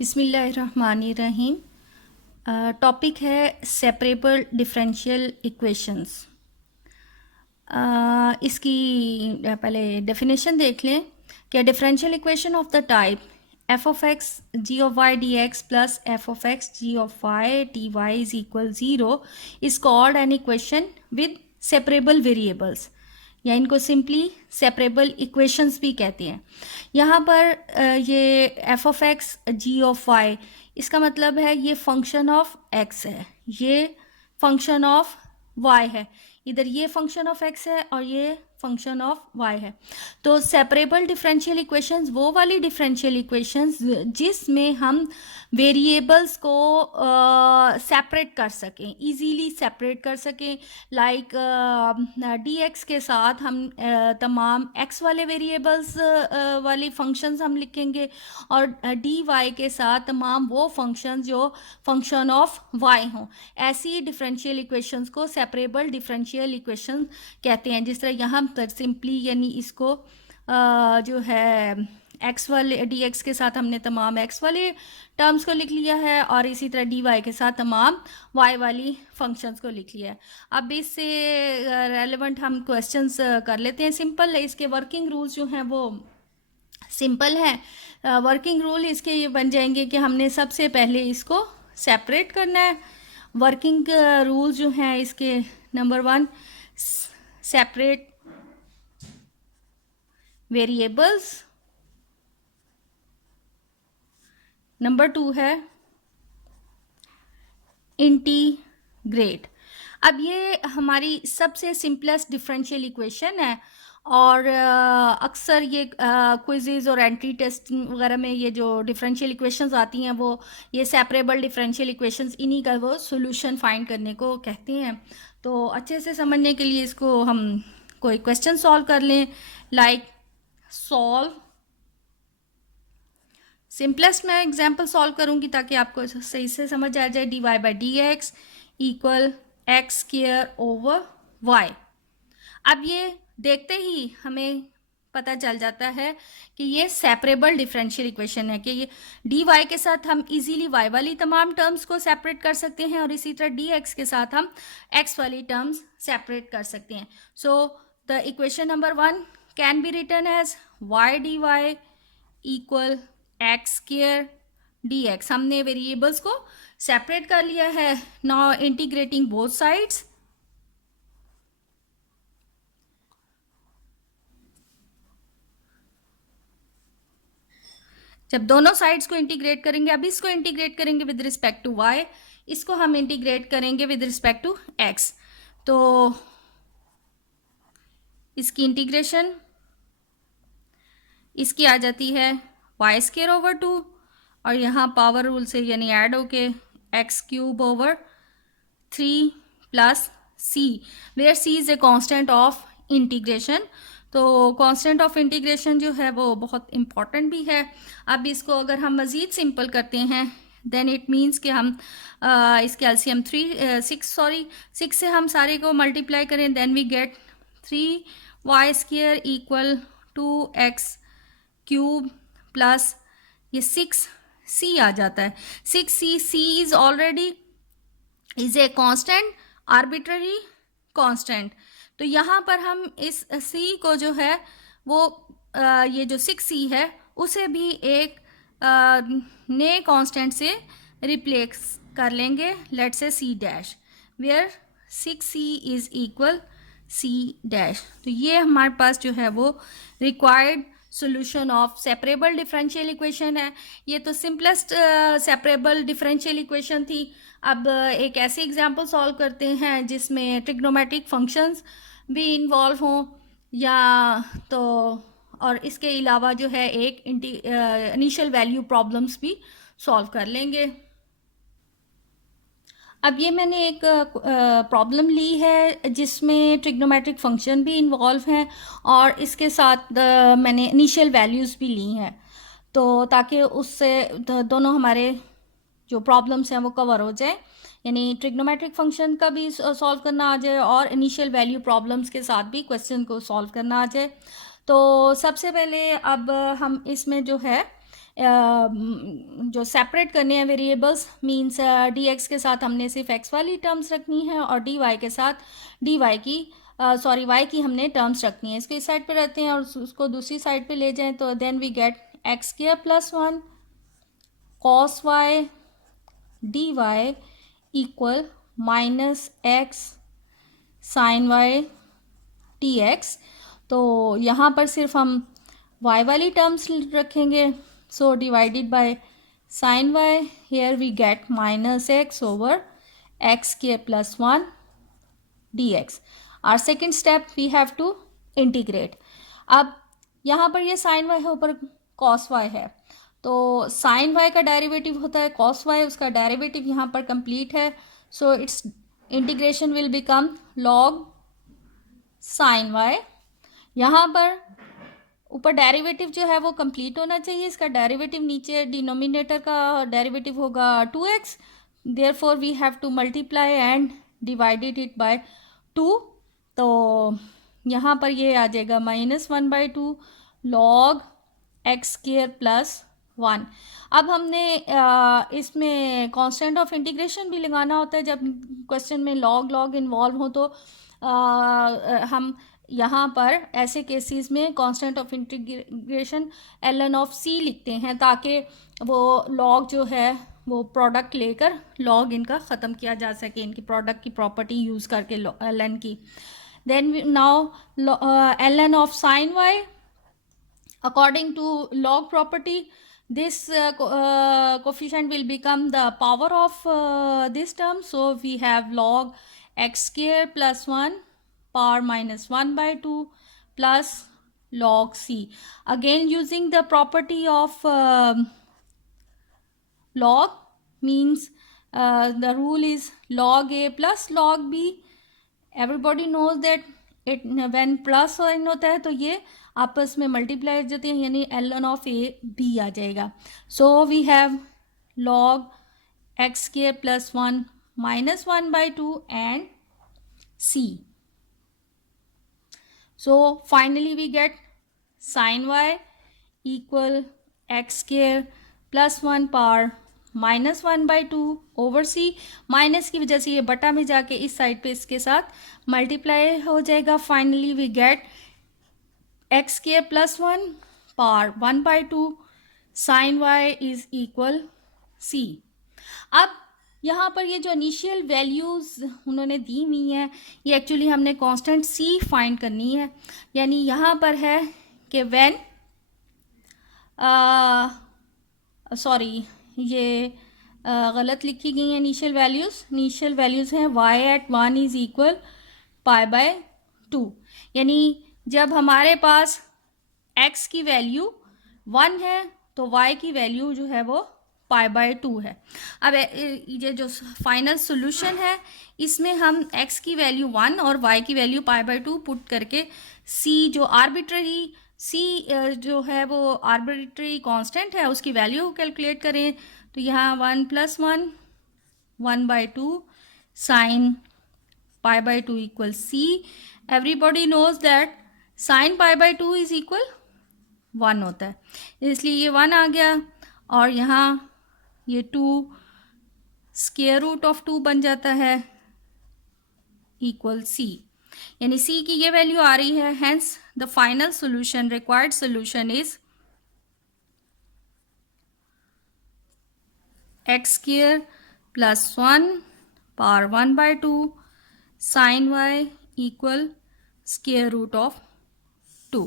बिस्मिल्लाहिर्रहमानिर्रहीम। टॉपिक है separable differential equations. इसकी पहले डेफिनेशन देख लें कि differential equation of the type f of x g of y d x plus f of x g of y d y is equal zero is called an equation with separable variables, या इनको simply separable equations भी कहते हैं। यहाँ पर ये f of x g of y, इसका मतलब है ये फंक्शन ऑफ एक्स है, ये फंक्शन ऑफ वाई है, इधर ये फंक्शन ऑफ एक्स है और ये फंक्शन ऑफ वाई है। तो सेपरेबल डिफरेंशियल इक्वेशंस वो वाली डिफरेंशियल इक्वेशंस जिसमें हम वेरिएबल्स को सेपरेट कर सकें, इजीली सेपरेट कर सकें। लाइक डी एक्स के साथ हम तमाम एक्स वाले वेरिएबल्स वाली फंक्शंस हम लिखेंगे और डी वाई के साथ तमाम वो फंक्शंस जो फंक्शन ऑफ वाई हों। ऐसी डिफरेंशियल इक्वेशंस को सेपरेबल डिफरेंशियल इक्वेशन कहते हैं। जिस तरह यहाँ पर सिंपली यानी इसको जो है एक्स वाले डी एक्स के साथ हमने तमाम एक्स वाले टर्म्स को लिख लिया है और इसी तरह डी वाई के साथ तमाम वाई वाली फंक्शंस को लिख लिया है। अब इससे रेलेवेंट हम क्वेश्चंस कर लेते हैं। सिंपल है, इसके वर्किंग रूल्स जो हैं वो सिंपल है। वर्किंग रूल इसके ये बन जाएंगे कि हमने सबसे पहले इसको सेपरेट करना है। वर्किंग रूल्स जो हैं इसके, नंबर 1 सेपरेट वेरिएबल्स, नंबर 2 है इंटीग्रेट। अब ये हमारी सबसे सिंपलेस्ट डिफरेंशियल इक्वेशन है और अक्सर ये क्विज़ेज़ और एंट्री टेस्ट वगैरह में ये जो डिफरेंशियल इक्वेशंस आती हैं वो ये सेपरेबल डिफरेंशियल इक्वेशंस इन्हीं का वो सॉल्यूशन फाइंड करने को कहते हैं। तो अच्छे से समझने के लिए इसको हम कोई क्वेश्चन सॉल्व कर लें। लाइक सॉल्व, सिंपलेस्ट मैं एग्जाम्पल सॉल्व करूंगी ताकि आपको सही से समझ आ जाए। D y by d x equal x square over y. अब ये देखते ही हमें पता चल जाता है कि ये सेपरेबल डिफरेंशियल इक्वेशन है कि ये डी वाई के साथ हम इजीली वाई वाली तमाम टर्म्स को सेपरेट कर सकते हैं और इसी तरह डी एक्स के साथ हम एक्स वाली टर्म्स सेपरेट कर सकते हैं। So the equation number 1 can be written as y d y equal x square d x. हमने वेरिएबल्स को सेपरेट कर लिया है। नाउ इंटीग्रेटिंग बोथ साइड्स, जब दोनों साइड्स को इंटीग्रेट करेंगे, अब इसको इंटीग्रेट करेंगे विद रिस्पेक्ट टू वाई, इसको हम इंटीग्रेट करेंगे विद रिस्पेक्ट टू एक्स। तो इसकी इंटीग्रेशन इसकी आ जाती है वाई स्क्वायर ओवर 2 और यहाँ पावर रूल से यानी ऐड होके x cube over 3 plus c, where c is a constant of integration. तो कांस्टेंट ऑफ इंटीग्रेशन जो है वो बहुत इंपॉर्टेंट भी है। अब इसको अगर हम मज़ीद सिंपल करते हैं देन इट मीन्स कि हम इसके एलसीएम 6 से हम सारे को मल्टीप्लाई करें then we get 3 y square equal 2x cube plus ये 6c आ जाता है। 6c is already is a constant, arbitrary constant. तो यहाँ पर हम इस c को जो है वो ये जो 6c है उसे भी एक नए कांस्टेंट से रिप्लेस कर लेंगे। Let's say c dash, where 6c is equal c dash. तो ये हमारे पास जो है वो required solution of separable differential equation है। ये तो सिंपलेस्ट सेपरेबल डिफरेंशियल इक्वेशन थी। अब एक ऐसी एग्जांपल सॉल्व करते हैं जिसमें ट्रिग्नोमेट्रिक फंक्शंस भी इन्वॉल्व हों, या तो और इसके अलावा जो है एक इनिशियल वैल्यू प्रॉब्लम्स भी सॉल्व कर लेंगे। अब ये मैंने एक प्रॉब्लम ली है जिसमें ट्रिग्नोमेट्रिक फंक्शन भी इन्वॉल्व हैं और इसके साथ मैंने इनिशियल वैल्यूज़ भी ली हैं, तो ताकि उससे दोनों हमारे जो प्रॉब्लम्स हैं वो कवर हो जाए, यानी ट्रिग्नोमेट्रिक फंक्शन का भी सॉल्व करना आ जाए और इनिशियल वैल्यू प्रॉब्लम्स के साथ भी क्वेश्चन को सॉल्व करना आ जाए। तो सबसे पहले अब हम इसमें जो है जो सेपरेट करने हैं वेरिएबल्स, मीन्स डी एक्स के साथ हमने सिर्फ एक्स वाली टर्म्स रखनी है और डी वाई के साथ डी वाई की वाई की हमने टर्म्स रखनी है. इसको इस साइड पे रहते हैं और उसको दूसरी साइड पे ले जाएं तो then we get x square plus 1 cos y d y equal minus x sine y d x. तो यहाँ पर सिर्फ हम y वाली टर्म्स रखेंगे. So divided by sine y, here we get minus x over x square plus 1 dx. Our second step we have to integrate. अब यहाँ पर ये साइन वाई है, ऊपर कॉस वाई है, तो साइन वाई का डेरिवेटिव होता है कॉस वाई, उसका डेरिवेटिव यहाँ पर कंप्लीट है. So its integration will become log sine y. यहाँ पर ऊपर डेरिवेटिव जो है वो कंप्लीट होना चाहिए, इसका डेरिवेटिव नीचे डिनोमिनेटर का डेरिवेटिव होगा 2x. Therefore we have to multiply and divided it by 2. तो यहाँ पर ये आ जाएगा -1/2 लॉग एक्स स्क्वायर प्लस 1. अब हमने इसमें कांस्टेंट ऑफ इंटीग्रेशन भी लगाना होता है. जब क्वेश्चन में लॉग इन्वॉल्व हो तो हम यहाँ पर ऐसे केसेस में constant of integration ln of c लिखते हैं ताकि वो लॉग जो है वो प्रोडक्ट लेकर लॉग इनका ख़त्म किया जा सके, इनकी प्रोडक्ट की प्रॉपर्टी यूज़ करके ln की. Then now ln of sine Y according to log property, this coefficient will become the power of this term. So we have log x square plus 1 power minus 1/2 plus log c. Again using the property of log, means the rule is log a plus log b. Everybody knows that it when plus sign होता है तो ये आपस में multiply हो जाते हैं, यानी ln ऑफ ए बी आ जाएगा. So we have log X square plus 1 -1/2 and c. So finally we get sin y equal x square plus 1 power -1/2 over c. Minus की वजह से ये बटा में जाके इस साइड पे इसके साथ मल्टीप्लाई हो जाएगा. Finally we get x square plus 1 power 1/2 sin y is equal c. अब यहाँ पर ये जो इनिशियल वैल्यूज़ उन्होंने दी हुई हैं ये एक्चुअली हमने कांस्टेंट c फाइंड करनी है. यानी यहाँ पर है कि व्हेन सॉरी ये गलत लिखी गई हैं इनिशियल वैल्यूज़ हैं y at 1 इज़ इक्वल π/2. यानी जब हमारे पास x की वैल्यू 1 है तो y की वैल्यू जो है वो π/2 है. अब ये जो फाइनल सोल्यूशन है इसमें हम x की वैल्यू 1 और y की वैल्यू π/2 पुट करके c जो आर्बिट्ररी जो है वो आर्बिट्ररी कांस्टेंट है उसकी वैल्यू कैलकुलेट करें तो यहाँ 1 + 1 1/2 sine π/2 equal c. Everybody knows that sine π/2 is equal 1 होता है, इसलिए ये 1 आ गया और यहाँ ये 2 स्क्वायर रूट ऑफ 2 बन जाता है इक्वल c. यानी c की ये वैल्यू आ रही है. Hence the final solution, required solution is x square plus 1 power 1/2 sine y equal square root of 2.